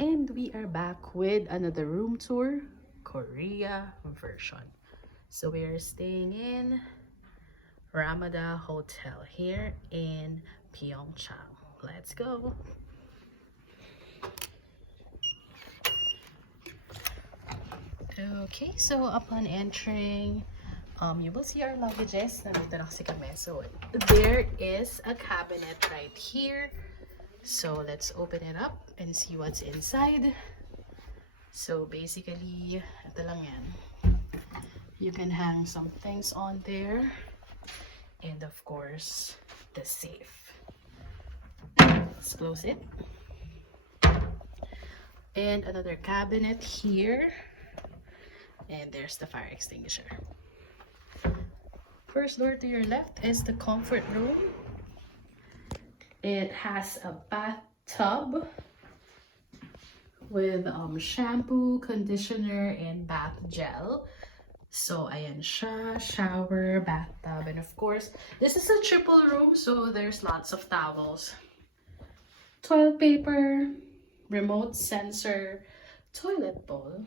And we are back with another room tour, Korea version. So we are staying in Ramada Hotel here in Pyeongchang. Let's go. Okay, so upon entering, you will see our luggages. Nandito na kasi kami. So there is a cabinet right here. So let's open it up and see what's inside. So basically, ito lang yan. You can hang some things on there. And of course, the safe. Let's close it. And another cabinet here. And there's the fire extinguisher. First door to your left is the comfort room. It has a bathtub with shampoo, conditioner, and bath gel. So ayan siya, shower, bathtub, and of course, this is a triple room, so there's lots of towels. Toilet paper, remote sensor, toilet bowl.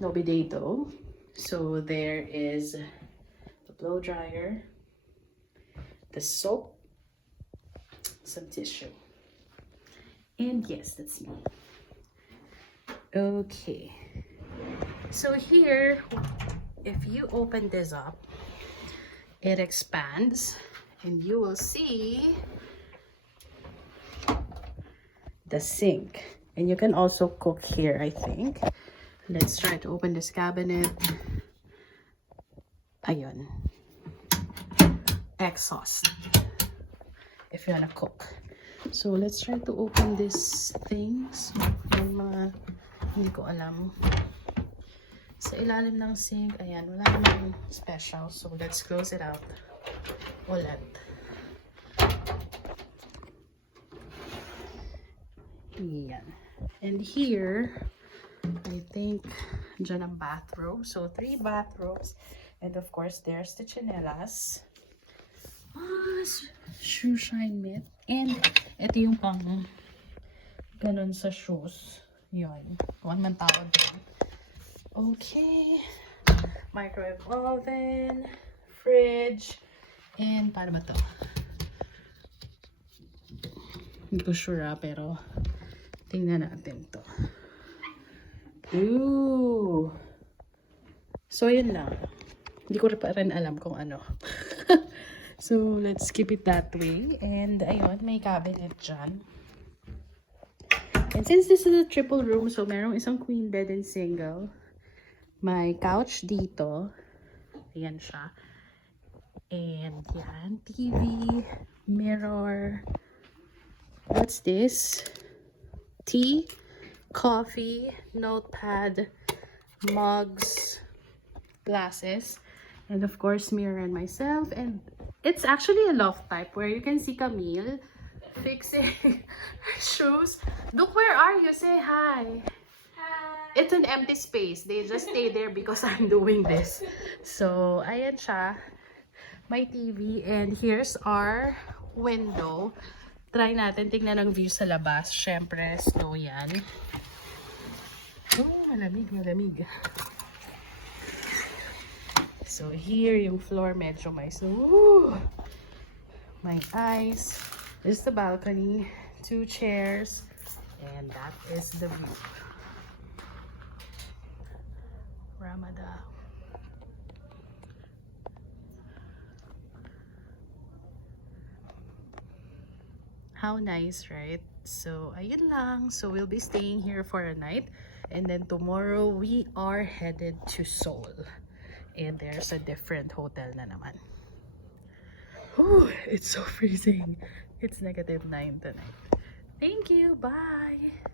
No bidet though. So there is the blow dryer, the soap, some tissue, and yes, that's me. Okay, so here, if you open this up, it expands and you will see the sink, and you can also cook here, I think. Let's try to open this cabinet. Ayun. Exhaust. If you wanna cook. So let's try to open this thing. So yung mga hindi ko alam. Sa ilalim ng sink, ayan, wala namang special. So let's close it out. Ulit. Yan. And here, I think dyan ang bathrobe. So 3 bathrobes. And of course, there's the chinelas. Shoe shine mitt. And ito yung pang ganun sa shoes. Yun. Kung ano man tawag din. Okay. Microwave oven. Fridge. And paano ba to? Hindi ko sure pero tingnan natin to. Ooh. So yun lang. Hindi ko pa rin alam kung ano. So, let's keep it that way. And, ayun, may cabinet dyan. And since this is a triple room, so merong isang queen bed and single. May couch dito. Ayan siya. And, yan. TV, mirror. What's this? Tea, coffee, notepad, mugs, glasses. And of course, mirror and myself. And it's actually a loft type where you can see Camille fixing her shoes. Look, where are you? Say hi. Hi. It's an empty space. They just stay there because I'm doing this. So, ayan siya. My TV. And here's our window. Try natin tingnan ang view sa labas. Syempre, snow yan. Oh, malamig, malamig. So here, yung floor medyo may snow. My ice. This is the balcony. 2 chairs. And that is the view. Ramada. How nice, right? So, ayun lang. So, we'll be staying here for a night. And then tomorrow, we are headed to Seoul. And there's a different hotel na naman. Whew, it's so freezing. It's -9 tonight. Thank you. Bye.